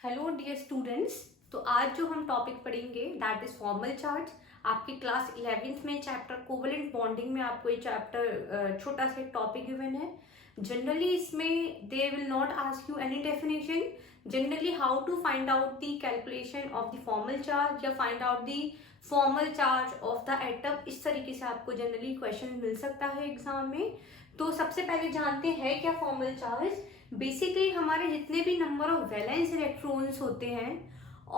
Hello dear students. तो आज जो हम टॉपिक पढ़ेंगे दैट इज फॉर्मल चार्ज। आपकी क्लास 11th में चैप्टर कोवेलेंट बॉन्डिंग में आपको ये चैप्टर छोटा सा टॉपिक गिवन है। जनरली इसमें they will not ask you any definition, generally how to find out the calculation of the formal charge या find out the formal charge of the atom. इस तरीके से आपको जनरली क्वेश्चन मिल सकता है exam में। तो सबसे पहले जानते हैं क्या फॉर्मल चार्ज। बेसिकली हमारे जितने भी नंबर ऑफ वैलेंस इलेक्ट्रॉन्स होते हैं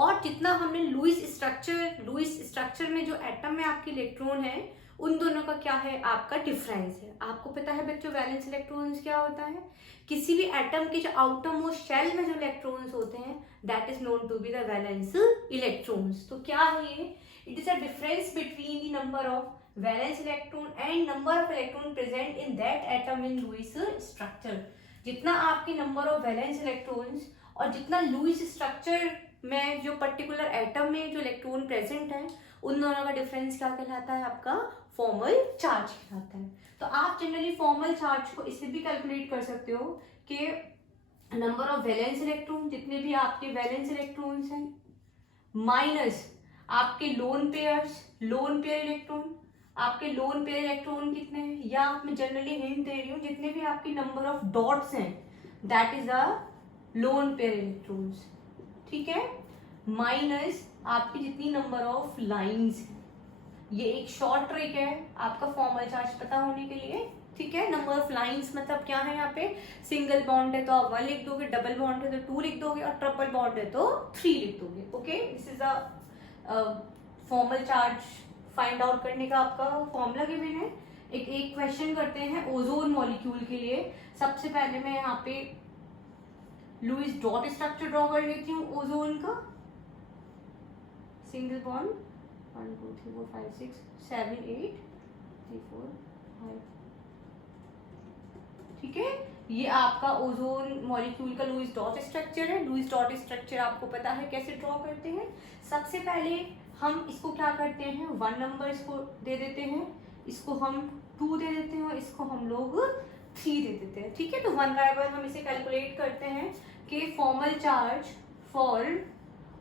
और जितना हमने लुईस स्ट्रक्चर में जो एटम में आपके इलेक्ट्रॉन है उन दोनों का क्या है आपका डिफरेंस है। आपको पता है बच्चों वैलेंस इलेक्ट्रॉन्स क्या होता है। किसी भी एटम के जो आउटर मोस्ट शेल में जो इलेक्ट्रॉन्स होते हैं that is known to be the valence electrons. तो क्या है ये, it is a difference between the number of valence electron and number of electron present in that atom in Lewis structure. जितना आपके नंबर ऑफ वैलेंस इलेक्ट्रॉन्स और जितना Lewis structure में जो पर्टिकुलर एटम में जो इलेक्ट्रॉन प्रेजेंट है उन दोनों का डिफरेंस क्या कहलाता है आपका फॉर्मल चार्ज कहलाता है। तो आप जनरली फॉर्मल चार्ज को इससे भी कैलकुलेट कर सकते हो कि नंबर ऑफ वैलेंस इलेक्ट्रॉन, जितने भी आपके वैलेंस इलेक्ट्रॉन्स हैं माइनस आपके लोन पेयर इलेक्ट्रॉन। आपके लोन पेयर इलेक्ट्रॉन कितने हैं, या मैं जनरली हिंट दे रही हूँ जितने भी आपके नंबर ऑफ डॉट्स हैं that is the lone pair electrons, ठीक है, माइनस आपकी जितनी नंबर ऑफ लाइंस हैं। ये एक शॉर्ट ट्रिक है आपका फॉर्मल चार्ज पता होने के लिए, ठीक है। नंबर ऑफ लाइंस मतलब क्या है, यहाँ पे सिंगल बॉन्ड है तो आप 1 लिख दोगे, डबल बॉन्ड है तो 2 लिख दोगे और ट्रिपल बॉन्ड है तो 3 लिख दोगे। Okay, this is the formal charge find out करने का आपका फॉर्मूला गिवन है। एक क्वेश्चन करते हैं ओजोन मॉलिक्यूल के लिए। सबसे पहले मैं यहाँ पे लुईस डॉट स्ट्रक्चर ड्रॉ कर लेती हूँ ओजोन का। सिंगल बॉन्ड 1 2 3 4 5 6 7 8 3 4 5, ठीक है। ये आपका ओजोन मॉलिक्यूल का लुईस डॉट स्ट्रक्चर है। लुईस डॉट स्ट्रक्चर आपको पता है कैसे ड्रॉ करते हैं। सबसे पहले हम इसको क्या करते हैं, 1 नंबर इसको दे देते हैं, इसको हम 2 दे देते हैं और इसको हम लोग 3 दे देते हैं, ठीक है। तो 1 बाय 1 हम इसे कैलकुलेट करते हैं कि formal charge for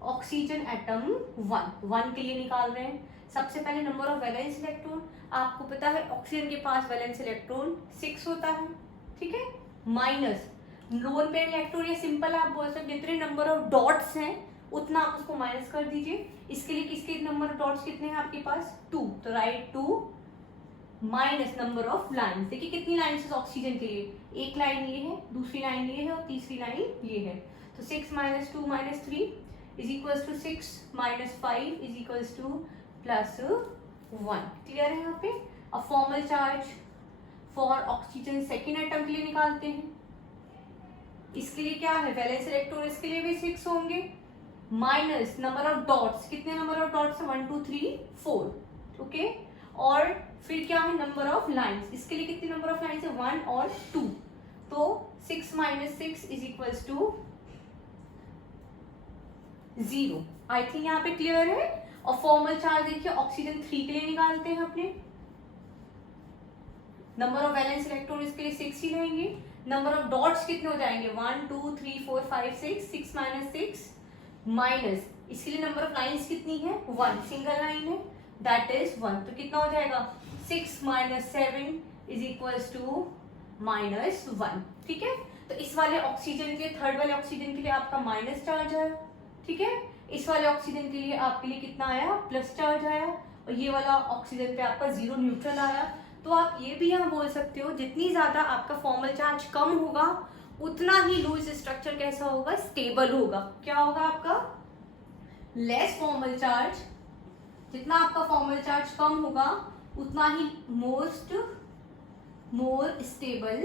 oxygen atom 1 के लिए निकाल रहे हैं। सबसे पहले नंबर ऑफ वैलेंस इलेक्ट्रॉन, आपको पता है ऑक्सीजन के पास वैलेंस इलेक्ट्रॉन 6 होता है, ठीक है, माइनस लोन पेयर इलेक्ट्रॉन, या सिंपल आप बोल सकते जितने नंबर ऑफ डॉट्स हैं उतना आप उसको माइनस कर दीजिए। इसके लिए किसके नंबर ऑफ डॉट्स कितने हैं आपके पास 2, तो right 2 minus number of lines. देखिए कितनी लाइंस है ऑक्सीजन के लिए, एक लाइन ये है, दूसरी लाइन ये है और तीसरी लाइन ये है। तो 6 - 2 - 3 is equals to 6 - 5 is equals to +1। Clear है यहाँ पे। अब formal charge for oxygen second atom के लिए निकालते हैं। इसके लिए क्या है, वैलेंस इलेक्ट्रॉन इसके लिए भी 6 होंगे माइनस नंबर ऑफ डॉट्स, कितने नंबर ऑफ डॉट्स है 1 2 3 4, ओके। और फिर क्या है नंबर ऑफ लाइंस, इसके लिए कितने नंबर ऑफ लाइंस है 1 और 2, तो 6 - 6 is equals to 0। I think यहाँ पे क्लियर है। और फॉर्मल चार्ज देखिए ऑक्सीजन 3 के लिए निकालते हैं अपने। नंबर ऑफ वैलेंस इलेक्ट्रॉन इसके लिए 6 ही रहेंगे। नंबर ऑफ डॉट्स कितने हो जाएंगे 1 2 3 4 5 6, 6 - 6 माइनस इसके लिए नंबर ऑफ लाइंस कितनी है 1, सिंगल लाइन है दैट इज 1, तो कितना हो जाएगा 6 - 7 इज इक्वल्स टू -1, ठीक है। तो इस वाले ऑक्सीजन के, थर्ड वाले ऑक्सीजन के लिए आपका माइनस चार्ज आया, ठीक है। इस वाले ऑक्सीजन के लिए आपके लिए कितना आया प्लस चार्ज आया, और ये वाला ऑक्सीजन पे आपका 0 न्यूट्रल आया। तो आप ये भी यहाँ बोल सकते हो जितनी ज्यादा आपका फॉर्मल चार्ज कम होगा उतना ही लुईस स्ट्रक्चर कैसा होगा, स्टेबल होगा। क्या होगा आपका लेस फॉर्मल चार्ज, जितना आपका फॉर्मल चार्ज कम होगा उतना ही मोर स्टेबल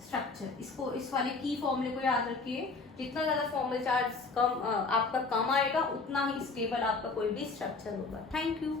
स्ट्रक्चर। इसको, इस वाले की फॉर्मूले को याद रखिए, जितना ज्यादा फॉर्मल चार्ज कम आपका कम आएगा उतना ही स्टेबल आपका कोई भी स्ट्रक्चर होगा। Thank you.